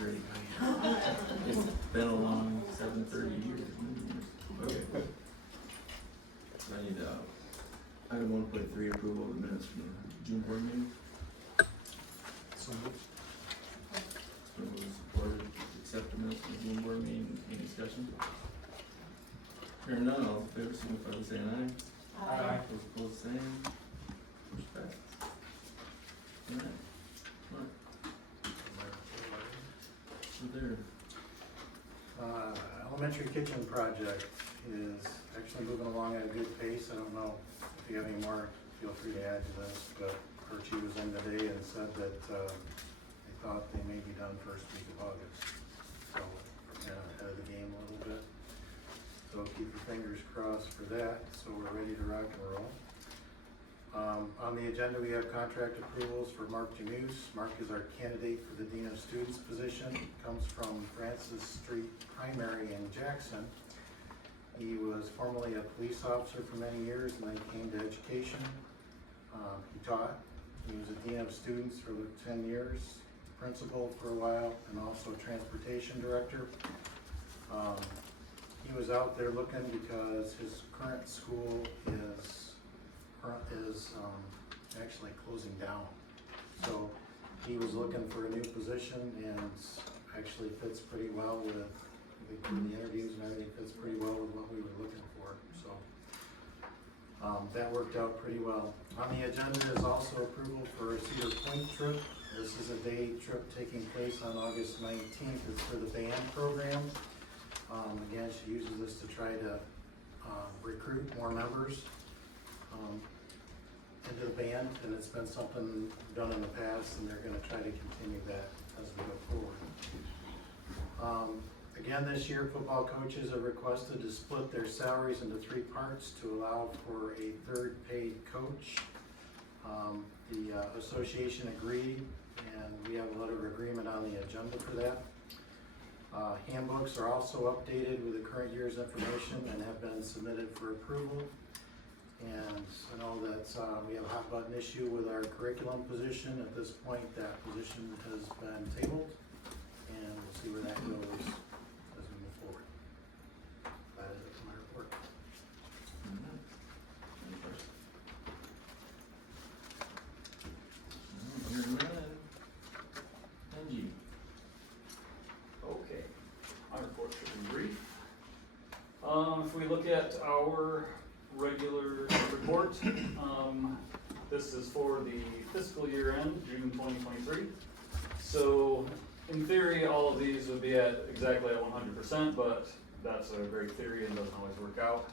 ready. It's been a long 7:30 years. Okay. So I need, item 1.3, approval of the minutes from the June board meeting. So moved. So it was supported, accept the minutes from the June board meeting, any discussion? Hearing none, all in favor, signify by saying aye. Aye. Those opposed, same. Motion passes. Alright, Mark, so there. Elementary kitchen project is actually moving along at a good pace. I don't know if you have any more, feel free to add to this, but Archie was in today and said that, they thought they may be done first week of August. So, we're kind of ahead of the game a little bit. So keep your fingers crossed for that, so we're ready to rock and roll. On the agenda, we have contract approvals for Mark Janus. Mark is our candidate for the Dean of Students position. Comes from Francis Street Primary in Jackson. He was formerly a police officer for many years and then came to education. He taught. He was a Dean of Students for 10 years, principal for a while, and also transportation director. He was out there looking because his current school is actually closing down. So he was looking for a new position and actually fits pretty well with the interviews and everything, fits pretty well with what we were looking for. So that worked out pretty well. On the agenda is also approval for a Cedar Point trip. This is a day trip taking place on August 19th. It's for the band program. Again, she uses this to try to recruit more members into the band, and it's been something done in the past, and they're going to try to continue that as we go forward. Again, this year, football coaches are requested to split their salaries into 3 parts to allow for a third paid coach. The association agreed, and we have a letter of agreement on the agenda for that. Handbooks are also updated with the current year's information and have been submitted for approval. And I know that we have a hot button issue with our curriculum position. At this point, that position has been tabled, and we'll see where that goes as we move forward. That is it for my report. Any questions? Hearing none. Angie. Okay, my report should be brief. If we look at our regular report, this is for the fiscal year end, June 2023. So in theory, all of these would be at exactly at 100%, but that's a great theory and doesn't always work out.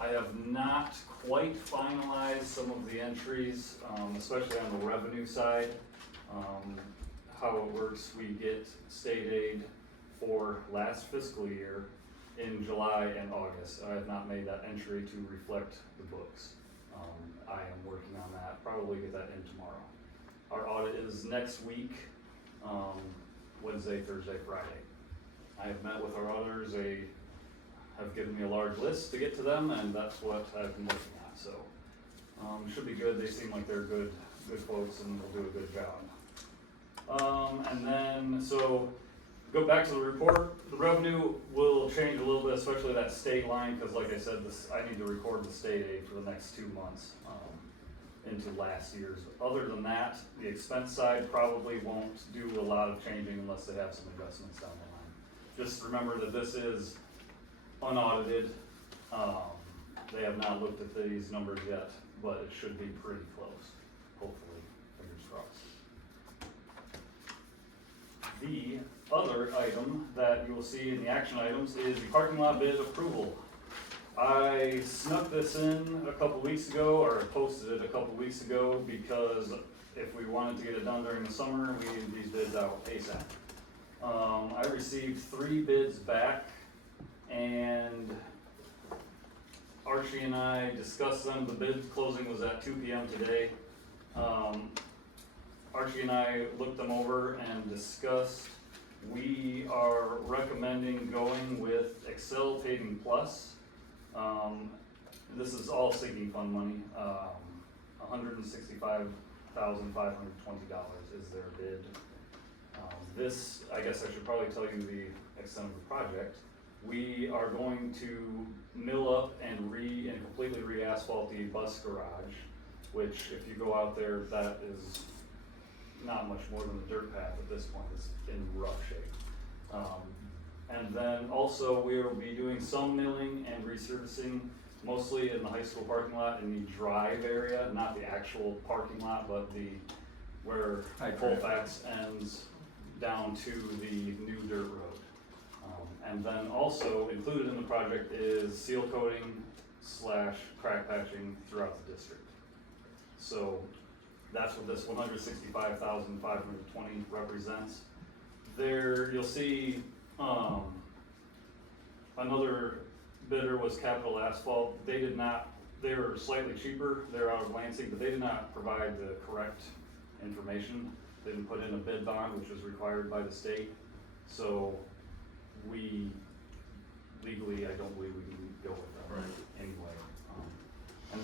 I have not quite finalized some of the entries, especially on the revenue side. How it works, we get state aid for last fiscal year in July and August. I have not made that entry to reflect the books. I am working on that, probably get that in tomorrow. Our audit is next week, Wednesday, Thursday, Friday. I have met with our auditors, they have given me a large list to get to them, and that's what I've been looking at, so. Should be good, they seem like they're good folks and will do a good job. And then, so, go back to the report, the revenue will change a little bit, especially that state line, because like I said, I need to record the state aid for the next 2 months into last year's. Other than that, the expense side probably won't do a lot of changing unless they have some adjustments down the line. Just remember that this is unaudited. They have not looked at these numbers yet, but it should be pretty close, hopefully, fingers crossed. The other item that you will see in the action items is the parking lot bid approval. I snuck this in a couple weeks ago, or posted it a couple weeks ago, because if we wanted to get it done during the summer, we needed these bids out ASAP. I received 3 bids back, and Archie and I discussed them. The bid closing was at 2 p.m. today. Archie and I looked them over and discussed. We are recommending going with Excel Paving Plus. This is all sinking fund money. $165,520 is their bid. this, I guess I should probably tell you the extent of the project. We are going to mill up and completely re-asphalt the bus garage, which if you go out there, that is not much more than a dirt path at this point. It's in rough shape. And then also we will be doing some milling and resurfacing, mostly in the high school parking lot in the drive area, not the actual parking lot, but where Colfax ends down to the new dirt road. And then also included in the project is seal coating / crack patching throughout the district. So that's what this 165,520 represents. There, you'll see, another bidder was Capital Asphalt. They were slightly cheaper, they're out of Lansing, but they did not provide the correct information. They didn't put in a bid bond, which was required by the state. So we, legally, I don't believe we can go with them anyway. And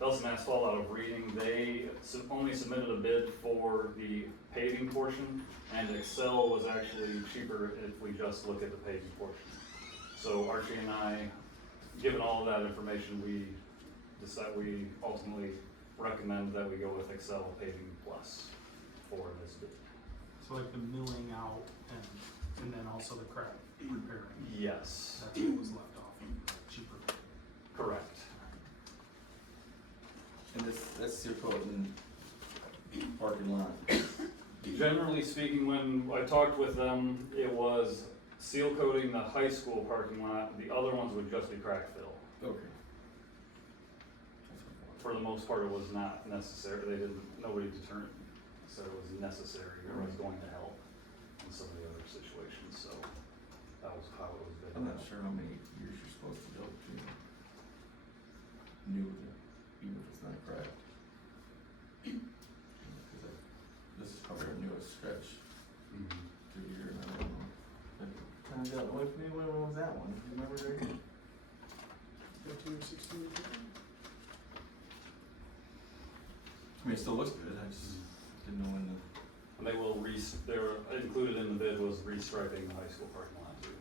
Belson Asphalt out of Reading, they only submitted a bid for the paving portion, and Excel was actually cheaper if we just look at the paving portion. So Archie and I, given all of that information, we ultimately recommend that we go with Excel Paving Plus for this bid. So like the milling out and then also the crack repairing. Yes, That's what was left off, cheaper. correct. And that's seal coat in parking lot. Generally speaking, when I talked with them, it was seal coating the high school parking lot. The other ones would just be crack fill. Okay. For the most part, it was not necessary. Nobody said it was necessary or was going to help in some of the other situations, so that was how it was bid. I'm not sure how many years you're supposed to go to new, even if it's not cracked. This is probably our newest stretch through the year, and I don't know. When was that one? Do you remember there? 15 or 16 years ago? I mean, it still looks good, I just didn't know when the. And they were included in the bid was restriping the high school parking lot too.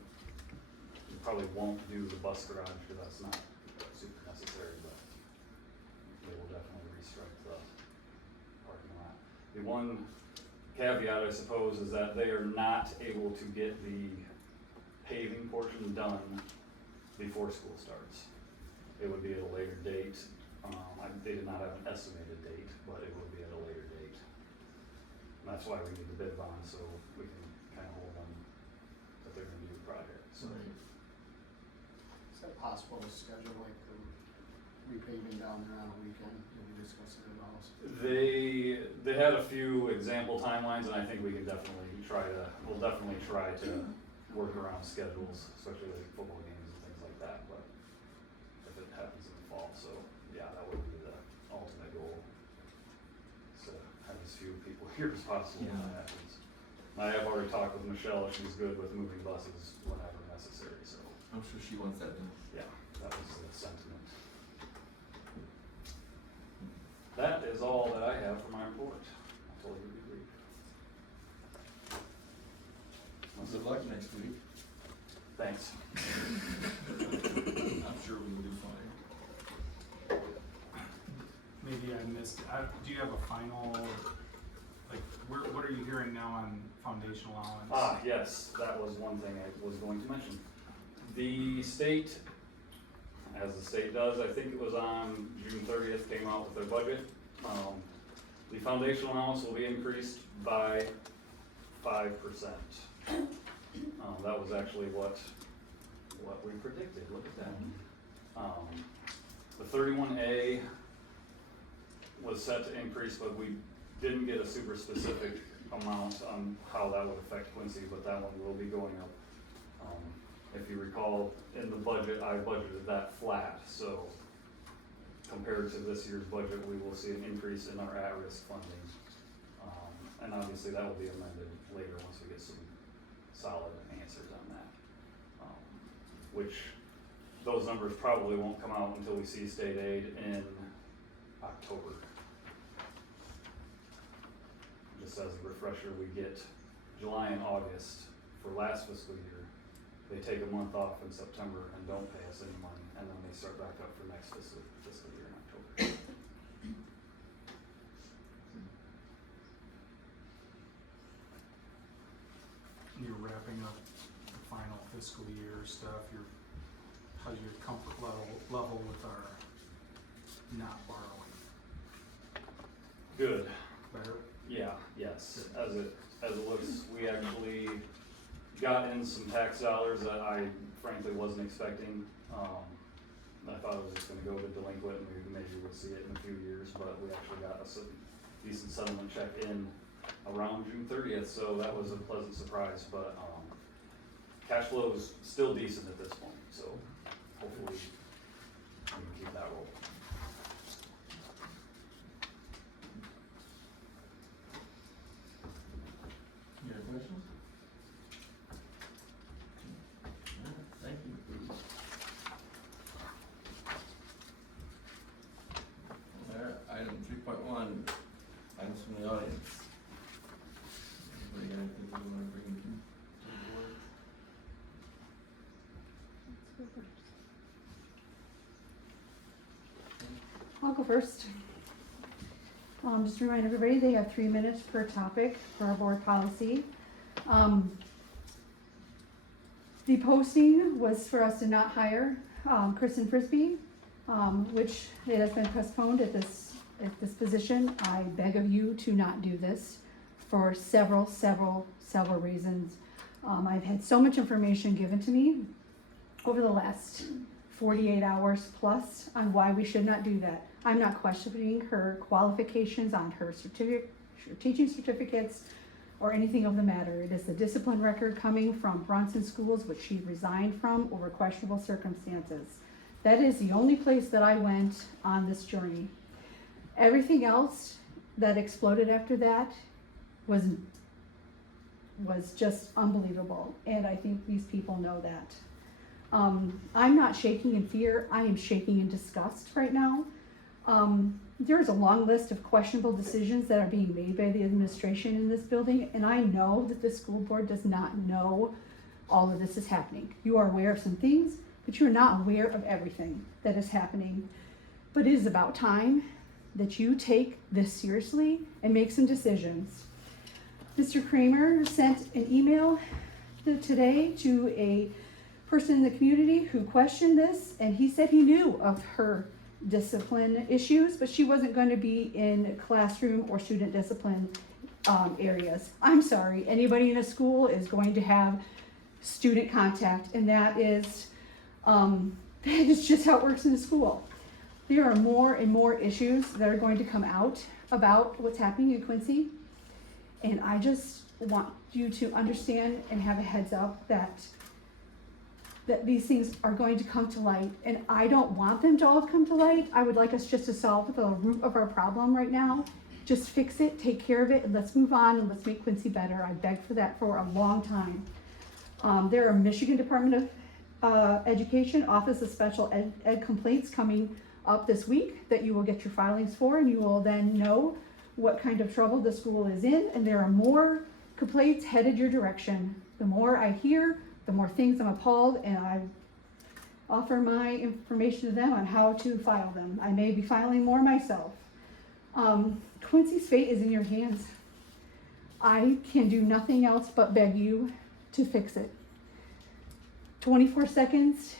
You probably won't do the bus garage because that's not super necessary, but they will definitely restripe the parking lot. The one caveat, I suppose, is that they are not able to get the paving portion done before school starts. It would be at a later date. They did not have an estimated date, but it would be at a later date. And that's why we need the bid bond, so we can kind of hold them that they're gonna do the project, so. Is that possible to schedule like the repaving down there on a weekend? Did we discuss it at all? They had a few example timelines, and I think we'll definitely try to work around schedules, especially like football games and things like that, but if it happens in the fall, so yeah, that would be the ultimate goal. So have as few people here as possible when that happens. And I have already talked with Michelle, she's good with moving buses whenever necessary, so I'm sure she wants that done. yeah, that was the sentiment. That is all that I have for my report. I told you to be brief. Good luck next week. Thanks. I'm sure we will do fine. Maybe I missed, do you have a final, like, what are you hearing now on foundation allowance? Yes, that was one thing I was going to mention. The state, as the state does, I think it was on June 30th, came out with their budget. The foundation allowance will be increased by 5%. That was actually what we predicted, look at that. The 31A was set to increase, but we didn't get a super specific amount on how that would affect Quincy, but that one will be going up. If you recall, in the budget, I budgeted that flat, so compared to this year's budget, we will see an increase in our at-risk funding. And obviously that will be amended later once we get some solid answers on that. Which, those numbers probably won't come out until we see state aid in October. just as a refresher, we get July and August for last fiscal year. They take a month off in September and don't pay us any money, and then they start back up for next fiscal year in October. You're wrapping up the final fiscal year stuff, how's your comfort level with our not borrowing? Good. Better? Yeah, yes, as it looks, we actually got in some tax dollars that I frankly wasn't expecting. I thought it was just gonna go to delinquent and we maybe would see it in a few years, but we actually got a decent settlement check in around June 30th, so that was a pleasant surprise, but, cash flow is still decent at this point, so hopefully we can keep that rolling. Any other questions? Thank you. Item 3.1, items from the audience. Anybody got anything you wanna bring to the board? I'll go first. Just to remind everybody, they have 3 minutes per topic for our board policy. The posting was for us to not hire Kristen Frisbee, which it has been postponed at this position. I beg of you to not do this for several reasons. I've had so much information given to me over the last 48 hours plus on why we should not do that. I'm not questioning her qualifications on her teaching certificates or anything of the matter. It is the discipline record coming from Bronson Schools, which she resigned from over questionable circumstances. That is the only place that I went on this journey. Everything else that exploded after that was just unbelievable, and I think these people know that. I'm not shaking in fear, I am shaking in disgust right now. There's a long list of questionable decisions that are being made by the administration in this building, and I know that the school board does not know all of this is happening. You are aware of some things, but you're not aware of everything that is happening. But it is about time that you take this seriously and make some decisions. Mr. Kramer sent an email today to a person in the community who questioned this, and he said he knew of her discipline issues, but she wasn't going to be in classroom or student discipline areas. I'm sorry, anybody in a school is going to have student contact, and that is just how it works in a school. There are more and more issues that are going to come out about what's happening in Quincy, and I just want you to understand and have a heads up that these things are going to come to light, and I don't want them to all come to light. I would like us just to solve the root of our problem right now. Just fix it, take care of it, and let's move on and let's make Quincy better. I begged for that for a long time. There are Michigan Department of Education Office of Special Ed Complaints coming up this week that you will get your filings for, and you will then know what kind of trouble the school is in, and there are more complaints headed your direction. The more I hear, the more things I'm appalled, and I offer my information to them on how to file them. I may be filing more myself. Quincy's fate is in your hands. I can do nothing else but beg you to fix it. 24 seconds,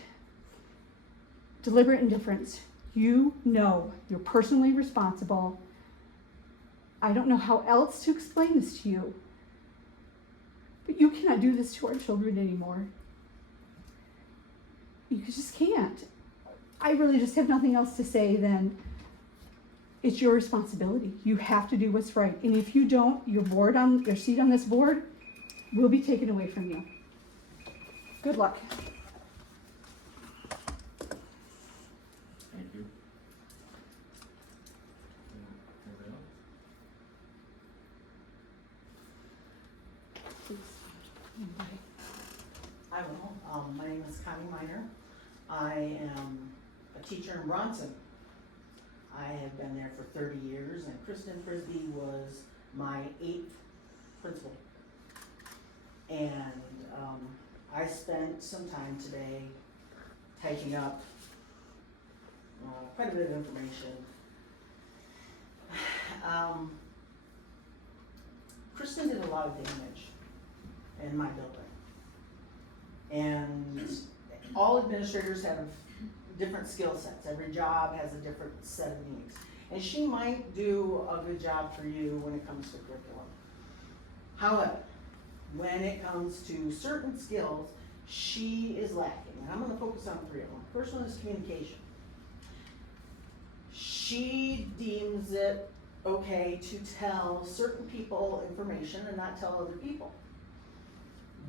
deliberate indifference. You know you're personally responsible. I don't know how else to explain this to you. But you cannot do this to our children anymore. You just can't. I really just have nothing else to say than it's your responsibility. You have to do what's right. And if you don't, your seat on this board will be taken away from you. Good luck. Thank you. Anybody else? I will. My name is Connie Miner. I am a teacher in Bronson. I have been there for 30 years, and Kristen Frisbee was my 8th principal. And I spent some time today typing up quite a bit of information. Kristen did a lot of damage in my building. And all administrators have different skill sets. Every job has a different set of needs. And she might do a good job for you when it comes to curriculum. However, when it comes to certain skills, she is lacking. And I'm gonna focus on 3 of them. First one is communication. She deems it okay to tell certain people information and not tell other people.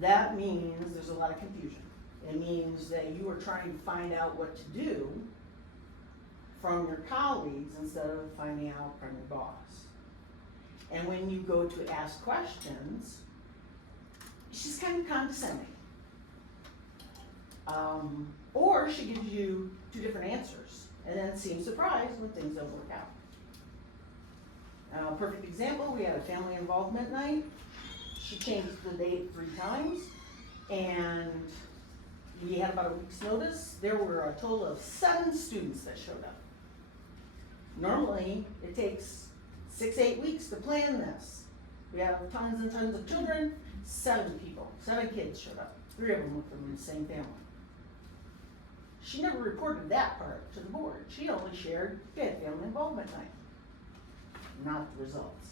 That means there's a lot of confusion. It means that you are trying to find out what to do from your colleagues instead of finding out from your boss. And when you go to ask questions, she's kind of condescending. Or she gives you 2 different answers and then seems surprised when things don't work out. Perfect example, we had a family involvement night. She changed the date 3 times, and we had about a week's notice. There were a total of 7 students that showed up. Normally, it takes 6-8 weeks to plan this. We have tons and tons of children, 7 people, 7 kids showed up. 3 of them were from the same family. She never reported that part to the board. She only shared, we had family involvement night, not the results.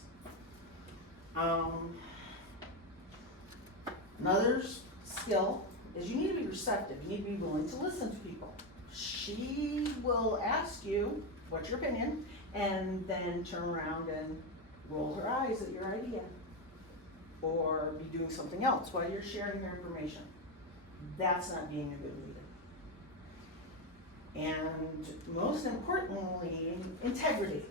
Another skill is you need to be receptive. You need to be willing to listen to people. She will ask you, what's your opinion, and then turn around and roll her eyes at your idea. Or be doing something else while you're sharing your information. That's not being a good leader. And most importantly, integrity.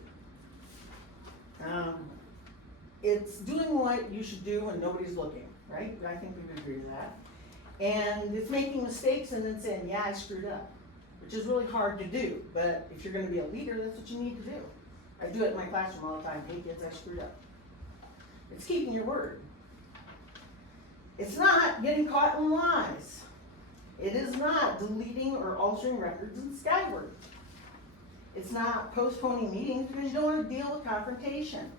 It's doing what you should do when nobody's looking, right? I think we would agree with that. And it's making mistakes and then saying, yeah, I screwed up, which is really hard to do. But if you're gonna be a leader, that's what you need to do. I do it in my classroom all the time. Hey kids, I screwed up. It's keeping your word. It's not getting caught in lies. It is not deleting or altering records in Skyward. It's not postponing meetings because you don't want to deal with confrontation.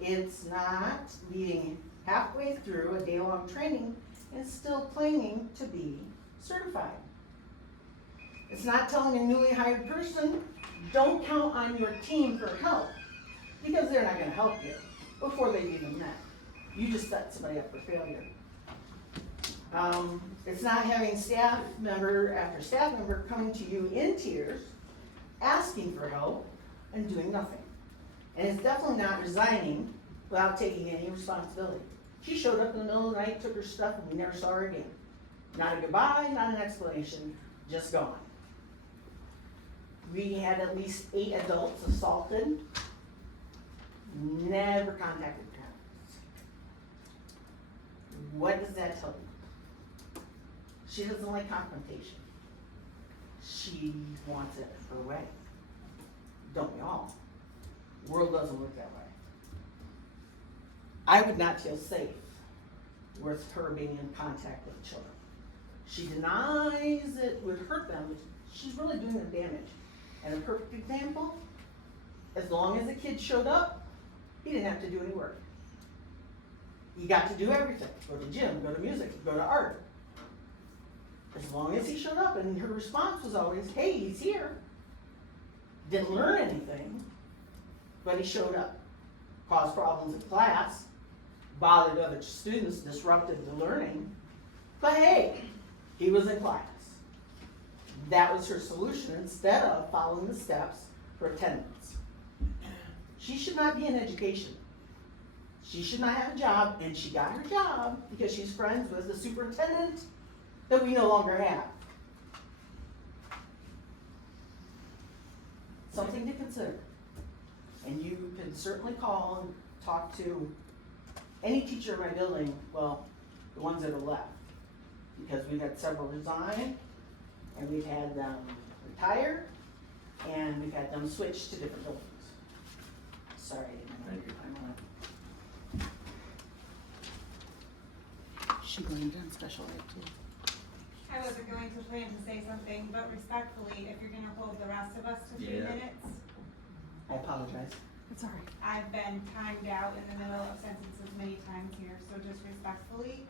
It's not leading halfway through a day-long training and still claiming to be certified. It's not telling a newly hired person, don't count on your team for help, because they're not going to help you before they've even met. You just set somebody up for failure. It's not having staff member after staff member coming to you in tears, asking for help, and doing nothing. And it's definitely not resigning without taking any responsibility. She showed up in the middle of the night, took her stuff, and we never saw her again. Not a goodbye, not an explanation, just gone. We had at least 8 adults assaulted, never contacted parents. What does that tell you? She doesn't like confrontation. She wants it her way. Don't we all? The world doesn't work that way. I would not feel safe with her being in contact with children. She denies it would hurt them, but she's really doing them damage. And a perfect example, as long as the kid showed up, he didn't have to do any work. He got to do everything. Go to gym, go to music, go to art. As long as he showed up, and her response was always, hey, he's here. Didn't learn anything, but he showed up. Caused problems in class, bothered other students, disrupted the learning, but hey, he was in class. That was her solution instead of following the steps for attendance. She should not be in education. She should not have a job, and she got her job because she's friends with the superintendent that we no longer have. Something to consider. And you can certainly call and talk to any teacher in my building, well, the ones that are left. Because we've had several resign, and we've had them retire, and we've had them switch to different buildings. Sorry, I didn't know. Thank you. she blamed it on special ed too. I wasn't going to plan to say something, but respectfully, if you're gonna hold the rest of us to 3 Yeah. minutes, I apologize. It's all right. I've been timed out in the middle of sentences many times here, so just respectfully,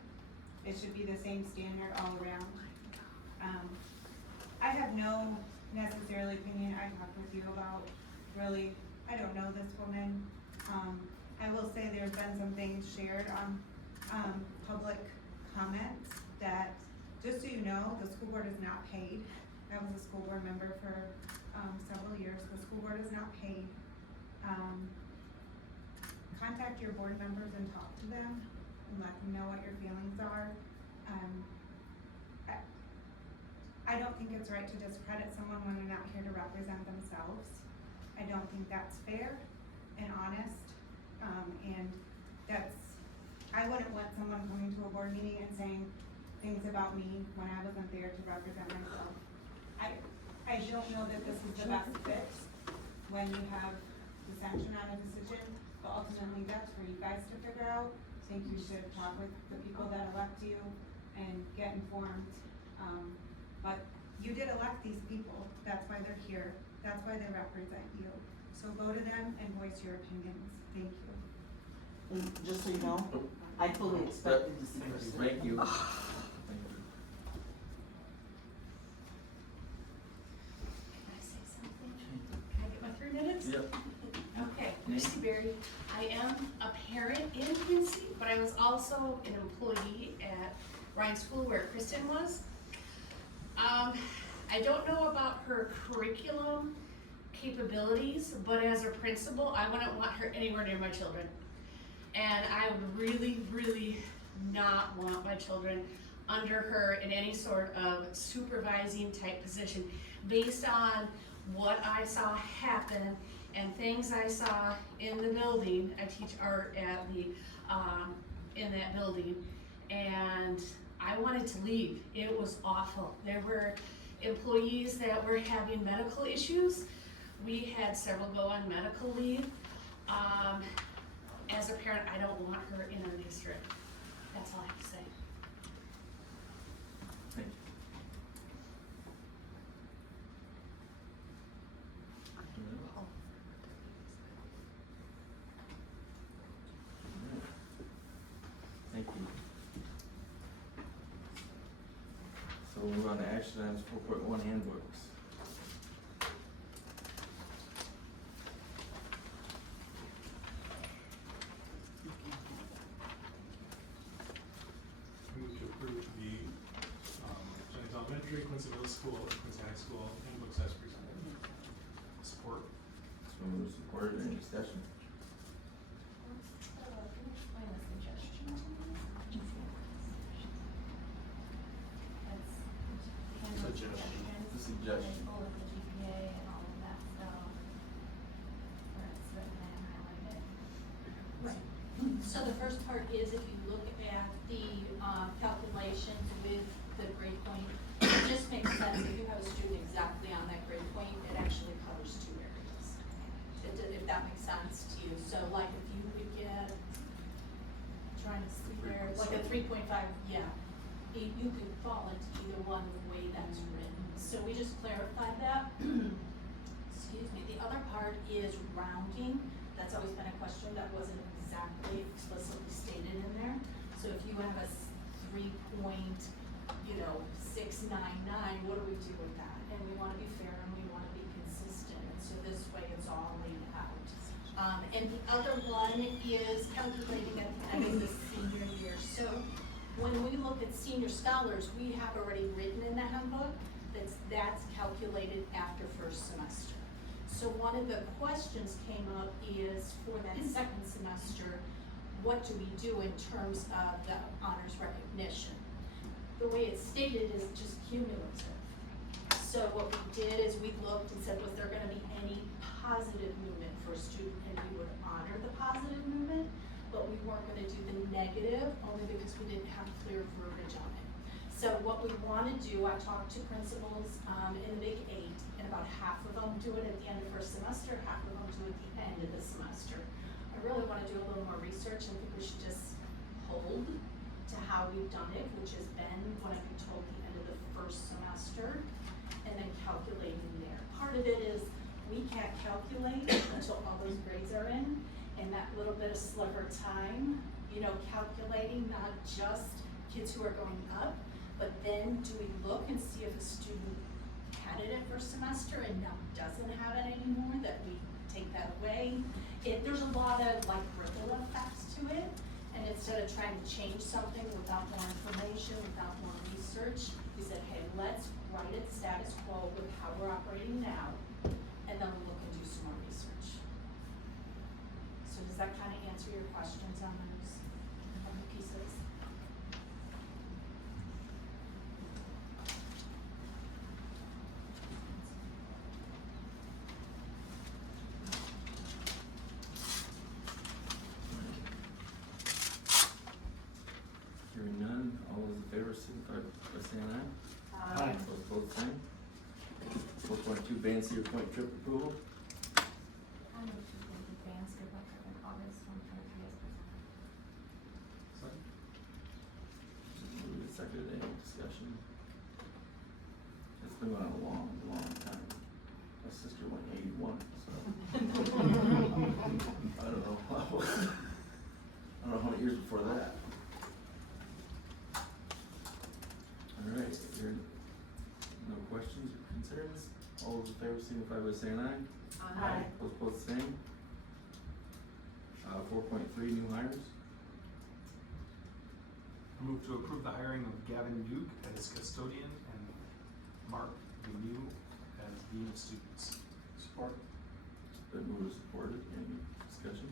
it should be the same standard all around. I have no necessarily opinion. I talked with you about really, I don't know this woman. I will say there's been some things shared on, public comments that, just so you know, the school board is not paid. I was a school board member for, several years. The school board is not paid. Contact your board members and talk to them and let them know what your feelings are. I don't think it's right to discredit someone when they're not here to represent themselves. I don't think that's fair and honest, and I wouldn't want someone coming to a board meeting and saying things about me when I wasn't there to represent myself. I don't know that this is the best fit when you have dissension on a decision, but ultimately that's for you guys to figure out. I think you should talk with the people that elect you and get informed. But you did elect these people, that's why they're here, that's why they represent you. So go to them and voice your opinions, thank you. And just so you know, I fully expected to see her. Thank you. Thank you. Can I say something? Can I get my 3 minutes? Yep. Okay, Quincy Berry. I am a parent in Quincy, but I was also an employee at Ryan School where Kristen was. I don't know about her curriculum capabilities, but as a principal, I wouldn't want her anywhere near my children. And I would really, really not want my children under her in any sort of supervising type position based on what I saw happen and things I saw in the building. I teach art at the, in that building, and I wanted to leave. It was awful. There were employees that were having medical issues. We had several go on medical leave. As a parent, I don't want her in our district. That's all I have to say. Thank you. Thank you. So we'll move on to action items 4.1 handbooks. Move to approve the, Jennings Elementary, Quincy Middle School, and Quincy High School handbooks as presented. Support. So we'll support any discussion. The suggestion. All of the GPA and all of that stuff, where it's written and highlighted. Right. So the first part is if you look at the calculations with the grade point, it just makes sense if you have a student exactly on that grade point, it actually covers 2 areas. If that makes sense to you. So like if you would get, trying to see where, like a 3.5, yeah, you could fall into either one the way that's written. So we just clarified that. Excuse me. The other part is rounding. That's always been a question that wasn't exactly explicitly stated in there. So if you have a 3.699, what do we do with that? And we want to be fair and we want to be consistent. And so this way it's all laid out. And the other one is calculating at the end of the senior year. So when we look at senior scholars, we have already written in the handbook that's calculated after first semester. So one of the questions came up is for that second semester, what do we do in terms of the honors recognition? The way it's stated is just cumulative. So what we did is we looked and said, was there gonna be any positive movement for a student? And we would honor the positive movement, but we weren't gonna do the negative only because we didn't have clear verbiage on it. So what we wanna do, I talked to principals in the Big 8, and about half of them do it at the end of first semester, half of them do it at the end of the semester. I really wanna do a little more research and think we should just hold to have how we've done it, which has been what I've been told the end of the first semester, and then calculating there. Part of it is we can't calculate until all those grades are in, and that little bit of sliver time, you know, calculating not just kids who are going up, but then do we look and see if a student had it at first semester and now doesn't have it anymore, that we take that away? There's a lot of like ripple effects to it, and instead of trying to change something without more information, without more research, we said, hey, let's write it status quo with how we're operating now, and then we'll look and do some more research. So does that kind of answer your questions on those other pieces? Hearing none, all those in favor signify by saying aye. Aye. Those opposed, same. 4.2, Van Cedar Point trip approval. I move to approve the advanced group trip in August 2023 as presented. Moved and seconded, any discussion? It's been going on a long, long time. My sister went 81, so. I don't know how many years before that. All right, here, no questions or concerns? All those in favor signify by saying aye. Aye. Those opposed, same. 4.3, new hires. I move to approve the hiring of Gavin Duke as custodian and Mark Demew as dean of students. Support. Been moved and supported, any discussion?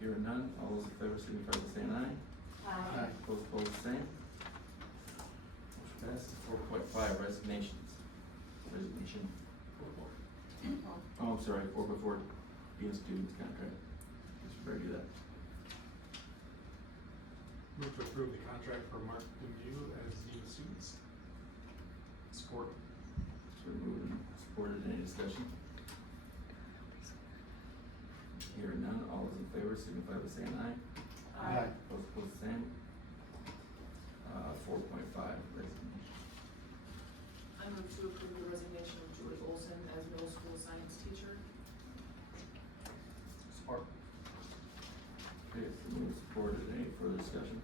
Hearing none, all those in favor signify by saying aye. Aye. Those opposed, same. Motion passes. 4.5, resignations. Resignation. Oh, I'm sorry, 4.4, being a student's contract. Just better do that. Move to approve the contract for Mark Demew as dean of students. Support. It's been moved and supported, any discussion? Hearing none, all those in favor signify by saying aye. Aye. Those opposed, same. 4.5, resignation. I move to approve the resignation of Julie Olson as middle school science teacher. Support. Okay, it's been moved and supported, any further discussion?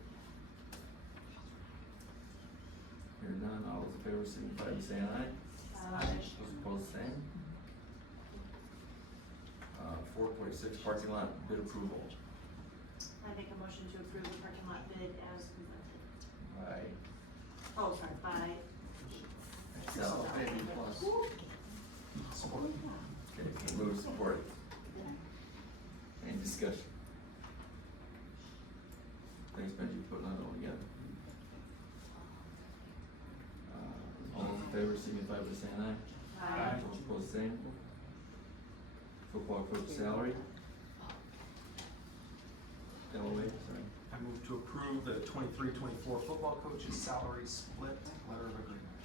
Hearing none, all those in favor signify by saying aye. Those opposed, same. 4.6, parking lot bid approval. I make a motion to approve the parking lot bid as presented. Right. Oh, sorry, by. Excel. Baby plus. Support. Okay, move to support. Any discussion? Thanks, Benji, for putting that all together. All those in favor signify by saying aye. Aye. Those opposed, same. Football coach salary. Galloway, sorry. I move to approve the 23-24 football coach's salary split letter of agreement.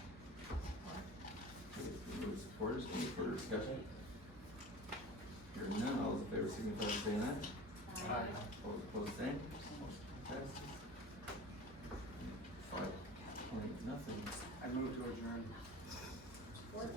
Okay, move to support, any further discussion? Hearing none, all those in favor signify by saying aye. Aye. All those opposed, same. Motion passes. 5.0. I move to adjourn. Support.